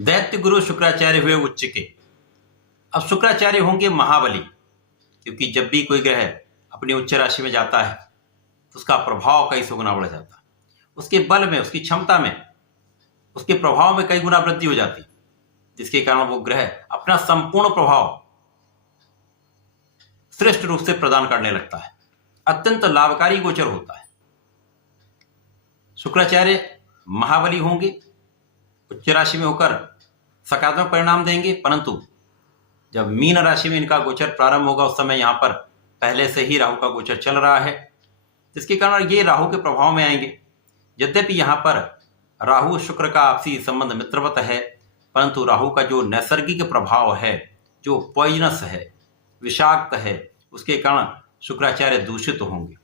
दैत्य गुरु शुक्राचार्य हुए उच्च के। अब शुक्राचार्य होंगे महाबली, क्योंकि जब भी कोई ग्रह अपनी उच्च राशि में जाता है तो उसका प्रभाव कई सौ गुना बढ़ जाता है। उसके बल में, उसकी क्षमता में, उसके प्रभाव में कई गुना वृद्धि हो जाती, जिसके कारण वो ग्रह अपना संपूर्ण प्रभाव श्रेष्ठ रूप से प्रदान करने लगता है, अत्यंत लाभकारी गोचर होता है। शुक्राचार्य महाबली होंगे, उच्च राशि में होकर सकारात्मक परिणाम देंगे, परंतु जब मीन राशि में इनका गोचर प्रारंभ होगा उस समय यहां पर पहले से ही राहु का गोचर चल रहा है, जिसके कारण ये राहु के प्रभाव में आएंगे। यद्यपि यहां पर राहु शुक्र का आपसी संबंध मित्रवत है, परंतु राहु का जो नैसर्गिक प्रभाव है, जो पॉइजनस है, विषाक्त है, उसके कारण शुक्राचार्य दूषित होंगे,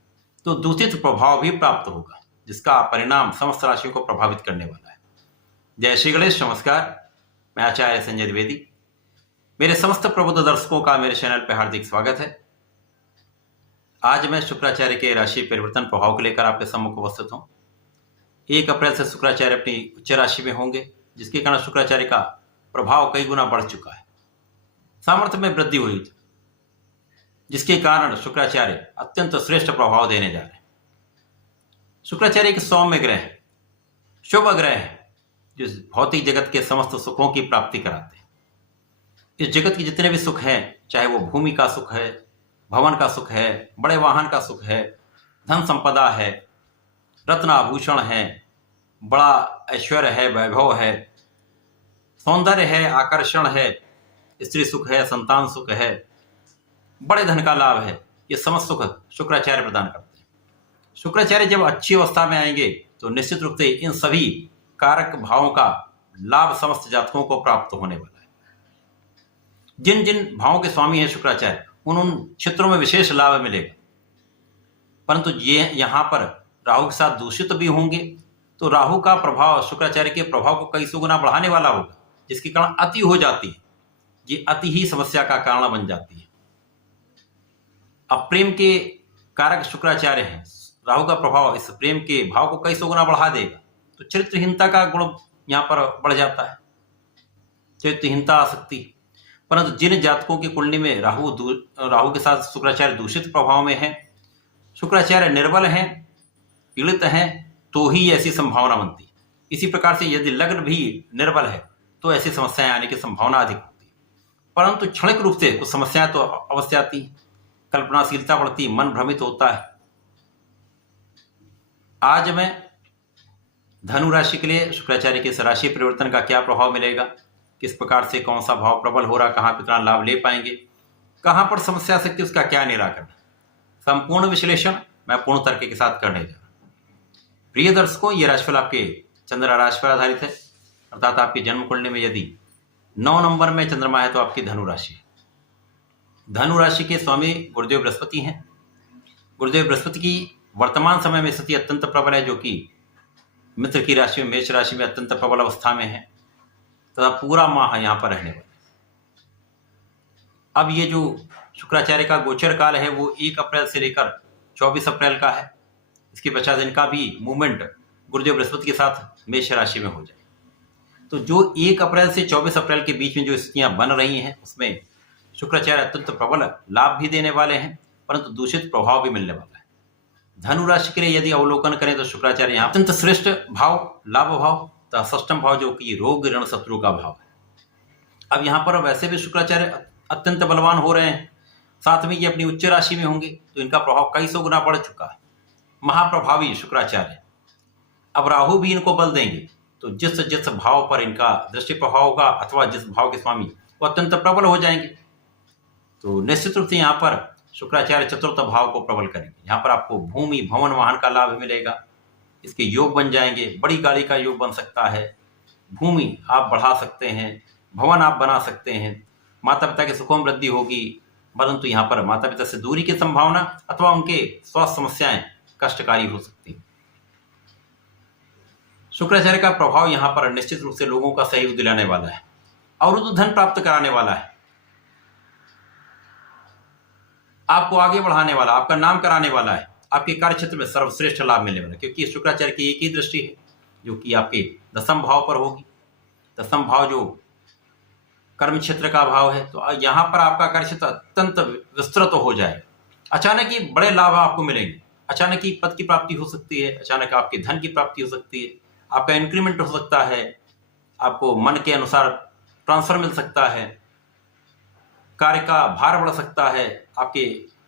तो दूषित प्रभाव भी प्राप्त होगा, जिसका परिणाम समस्त राशियों को प्रभावित करने वाला है। जय श्री गणेश, नमस्कार। मैं आचार्य संजय द्विवेदी। मेरे समस्त प्रबुद्ध दर्शकों का मेरे चैनल पर हार्दिक स्वागत है। आज मैं शुक्राचार्य के राशि परिवर्तन प्रभाव को लेकर आपके सम्मुख उपस्थित हूं। 1 अप्रैल से शुक्राचार्य अपनी उच्च राशि में होंगे, जिसके कारण शुक्राचार्य का प्रभाव कई गुना बढ़ चुका है, सामर्थ्य में वृद्धि हुई थी, जिसके कारण शुक्राचार्य अत्यंत श्रेष्ठ प्रभाव देने जा रहे हैं। शुक्राचार्य एक सौम्य ग्रह है, शुभ ग्रह है, जो भौतिक जगत के समस्त सुखों की प्राप्ति कराते हैं। इस जगत के जितने भी सुख हैं, चाहे वो भूमि का सुख है, भवन का सुख है, बड़े वाहन का सुख है, धन संपदा है, रत्न आभूषण है, बड़ा ऐश्वर्य है, वैभव है, सौंदर्य है, आकर्षण है, स्त्री सुख है, संतान सुख है, बड़े धन का लाभ है, ये समस्त सुख शुक्राचार्य प्रदान करते हैं। शुक्राचार्य जब अच्छी अवस्था में आएंगे तो निश्चित रूप से इन सभी कारक भावों का लाभ समस्त जातकों को प्राप्त होने वाला है। जिन जिन भावों के स्वामी हैं शुक्राचार्य, उन क्षेत्रों में विशेष लाभ मिलेगा, परंतु ये यहाँ पर राहु के साथ दूषित भी होंगे, तो राहु का प्रभाव शुक्राचार्य के प्रभाव को कई सौ गुना बढ़ाने वाला होगा, जिसके कारण अति हो जाती है। ये अति ही समस्या का कारण बन जाती है। अब प्रेम के कारक शुक्राचार्य हैं, राहु का प्रभाव इस प्रेम के भाव को कई सौ गुना बढ़ा देगा, तो चरित्रहीनता का गुण यहां पर बढ़ जाता है, चरित्रहीनता आ सकती है। परंतु जिन जातकों की कुंडली में राहु के साथ शुक्राचार्य दूषित प्रभाव में है, शुक्राचार्य निर्बल हैं, पीड़ित हैं, तो ही ऐसी संभावना बनती है। इसी प्रकार से यदि लग्न भी निर्बल है तो ऐसी समस्याएं आने की संभावना अधिक होती है, परंतु क्षणिक रूप से कुछ समस्याएं तो अवश्य आती है, कल्पनाशीलता बढ़ती, मन भ्रमित होता है। आज मैं धनु राशि के लिए शुक्राचार्य के राशि परिवर्तन का क्या प्रभाव मिलेगा, किस प्रकार से कौन सा भाव प्रबल हो रहा, कहां कितना लाभ ले पाएंगे, कहां पर समस्या आ सकती है, उसका क्या निराकरण, संपूर्ण विश्लेषण मैं पूर्ण तर्क के साथ करने जा रहा हूं। प्रिय दर्शकों, ये राशिफल आपके चंद्र राशि पर आधारित है, अर्थात आपकी जन्म कुंडली में यदि 9 नंबर में चंद्रमा है तो आपकी धनु राशि है। धनु राशि के स्वामी गुरुदेव बृहस्पति हैं। गुरुदेव बृहस्पति की वर्तमान समय में स्थिति अत्यंत प्रबल है, जो कि मित्र की राशि में, मेष राशि में अत्यंत प्रबल अवस्था में है, तथा पूरा माह यहां पर रहने वाला है। अब ये जो शुक्राचार्य का गोचर काल है वो 1 अप्रैल से लेकर 24 अप्रैल का है। इसके पश्चात इनका भी मूवमेंट गुरुदेव बृहस्पति के साथ मेष राशि में हो जाए, तो जो 1 अप्रैल से 24 अप्रैल के बीच में जो स्थितियां बन रही हैं, उसमें शुक्राचार्य अत्यंत प्रबल लाभ भी देने वाले हैं, परंतु दूषित प्रभाव भी मिलने वाला है। धनु राशि के लिए यदि अवलोकन करें तो शुक्राचार्य यहाँ अत्यंत श्रेष्ठ भाव, लाभ भाव तथा षष्ठम भाव, जो कि रोग ऋण शत्रु का भाव है। अब यहाँ पर वैसे भी शुक्राचार्य अत्यंत बलवान हो रहे हैं, साथ में ये अपनी उच्च राशि में होंगे, तो इनका प्रभाव कई सौ गुना बढ़ चुका है। महाप्रभावी शुक्राचार्य, अब राहु भी इनको बल देंगे, तो जिस जिस भाव पर इनका दृष्टि प्रभाव होगा अथवा जिस भाव के स्वामी वो अत्यंत प्रबल हो जाएंगे, तो निश्चित रूप से यहाँ पर शुक्राचार्य चतुर्थ भाव को प्रबल करेंगे। यहाँ पर आपको भूमि, भवन, वाहन का लाभ मिलेगा, इसके योग बन जाएंगे, बड़ी गाड़ी का योग बन सकता है, भूमि आप बढ़ा सकते हैं, भवन आप बना सकते हैं, माता पिता के सुखों में वृद्धि होगी, परंतु यहाँ पर माता पिता से दूरी की संभावना अथवा उनके स्वास्थ्य समस्याएं कष्टकारी हो सकती हैं। शुक्राचार्य का प्रभाव यहाँ पर निश्चित रूप से लोगों का सहयोग दिलाने वाला है, अवरुद्ध धन प्राप्त कराने वाला है, आपको आगे बढ़ाने वाला, आपका नाम कराने वाला है, आपके कार्य क्षेत्र में सर्वश्रेष्ठ लाभ मिलने वाला है, क्योंकि शुक्राचार्य की एक ही दृष्टि है जो कि आपके 10वें भाव पर होगी। दसम भाव जो कर्म क्षेत्र का भाव है, तो यहाँ पर आपका कार्य क्षेत्र अत्यंत विस्तृत हो जाए। अचानक ही बड़े लाभ आपको मिलेंगे, अचानक ही पद की प्राप्ति हो सकती है, अचानक आपके धन की प्राप्ति हो सकती है, आपका इंक्रीमेंट हो सकता है, आपको मन के अनुसार ट्रांसफर मिल सकता है, कार्य का भार बढ़ सकता है, आपके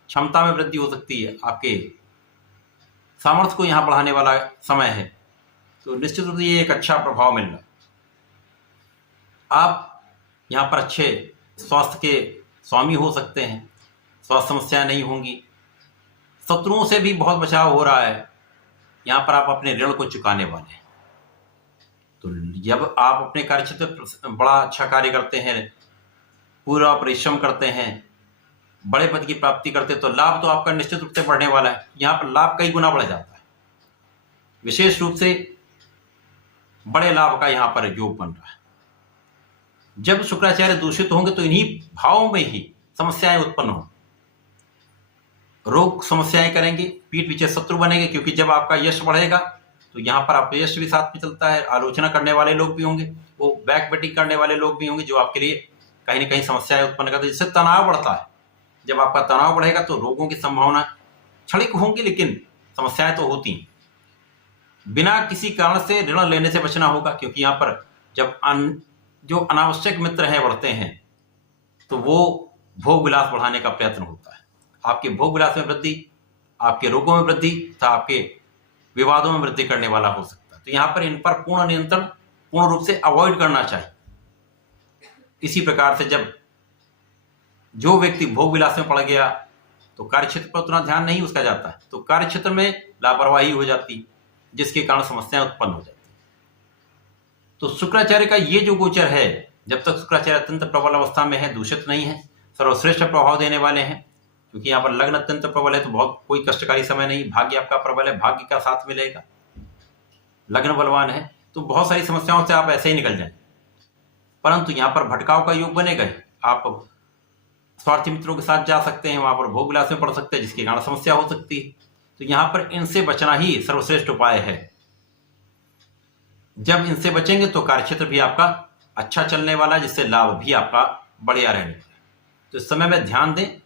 क्षमता में वृद्धि हो सकती है, आपके सामर्थ्य को यहाँ बढ़ाने वाला समय है। तो निश्चित रूप से ये एक अच्छा प्रभाव मिल रहा है। आप यहाँ पर अच्छे स्वास्थ्य के स्वामी हो सकते हैं, स्वास्थ्य समस्याएं नहीं होंगी, शत्रुओं से भी बहुत बचाव हो रहा है। यहाँ पर आप अपने ऋण को चुकाने वाले हैं। तो जब आप अपने कार्य क्षेत्र में बड़ा अच्छा कार्य करते हैं, पूरा परिश्रम करते हैं, बड़े पद की प्राप्ति करते हैं, तो लाभ तो आपका निश्चित रूप से बढ़ने वाला है। यहाँ पर लाभ कई गुना बढ़ जाता है। विशेष रूप से बड़े लाभ का यहाँ पर योग बन रहा है। जब शुक्राचार्य दूषित होंगे तो इन्हीं भावों में ही समस्याएं उत्पन्न होंगी, रोग समस्याएं करेंगे, पीठ पीछे शत्रु बनेंगे, क्योंकि जब आपका यश बढ़ेगा तो यहाँ पर आप यश भी साथ में चलता है। आलोचना करने वाले लोग भी होंगे, वो बैक बेटिंग करने वाले लोग भी होंगे, जो आपके लिए कहीं ना कहीं समस्याएं उत्पन्न करते हैं, जिससे तनाव बढ़ता है। जब आपका तनाव बढ़ेगा तो रोगों की संभावना क्षणिक होंगी, लेकिन समस्याएं तो होती हैं। बिना किसी कारण से ऋण लेने से बचना होगा, क्योंकि यहाँ पर जब जो अनावश्यक मित्र हैं बढ़ते हैं तो वो भोग विलास बढ़ाने का प्रयत्न होता है। आपके भोग विलास में वृद्धि, आपके रोगों में वृद्धि तथा आपके विवादों में वृद्धि करने वाला हो सकता है। तो यहाँ पर इन पर पूर्ण नियंत्रण पूर्ण रूप से अवॉइड करना चाहिए। इसी प्रकार से जब जो व्यक्ति भोग विलास में पड़ गया तो कार्य क्षेत्र पर उतना ध्यान नहीं उसका जाता है, तो कार्य क्षेत्र में लापरवाही हो जाती, जिसके कारण समस्याएं उत्पन्न हो जाती। तो शुक्राचार्य का ये जो गोचर है, जब तक शुक्राचार्य अत्यंत प्रबल अवस्था में है, दूषित नहीं है, सर्वश्रेष्ठ प्रभाव देने वाले हैं। क्योंकि यहाँ पर लग्न अत्यंत प्रबल है तो बहुत कोई कष्टकारी समय नहीं। भाग्य आपका प्रबल है, भाग्य का साथ मिलेगा, लग्न बलवान है, तो बहुत सारी समस्याओं से आप ऐसे ही निकल जाएंगे। परंतु यहाँ पर भटकाव का योग बनेगा। आप स्वार्थी मित्रों के साथ जा सकते हैं, वहां पर भोग विलास में पड़ सकते हैं, जिसके कारण समस्या हो सकती है। तो यहाँ पर इनसे बचना ही सर्वश्रेष्ठ उपाय है। जब इनसे बचेंगे तो कार्यक्षेत्र भी आपका अच्छा चलने वाला है, जिससे लाभ भी आपका बढ़िया रहने वाला है। तो इस समय में ध्यान दें,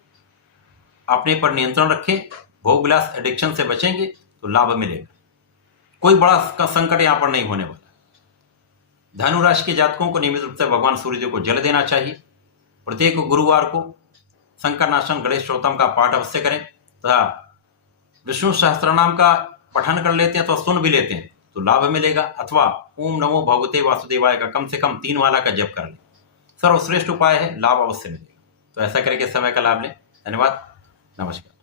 अपने पर नियंत्रण रखें, भोग विलास एडिक्शन से बचेंगे तो लाभ मिलेगा। कोई बड़ा संकट यहाँ पर नहीं होने वाला। धनु राशि के जातकों को नियमित रूप से भगवान सूर्यदेव को जल देना चाहिए। प्रत्येक गुरुवार को संकटनाशन गणेश स्तोत्रम का पाठ अवश्य करें तथा विष्णु सहस्त्रनाम का पठन कर लेते हैं तो सुन भी लेते हैं तो लाभ मिलेगा। अथवा ओम नमो भगवते वासुदेवाय का कम से कम 3 माला का जप कर लें, सर्वश्रेष्ठ उपाय है, लाभ अवश्य मिलेगा। तो ऐसा करके समय का लाभ लें। धन्यवाद, नमस्कार।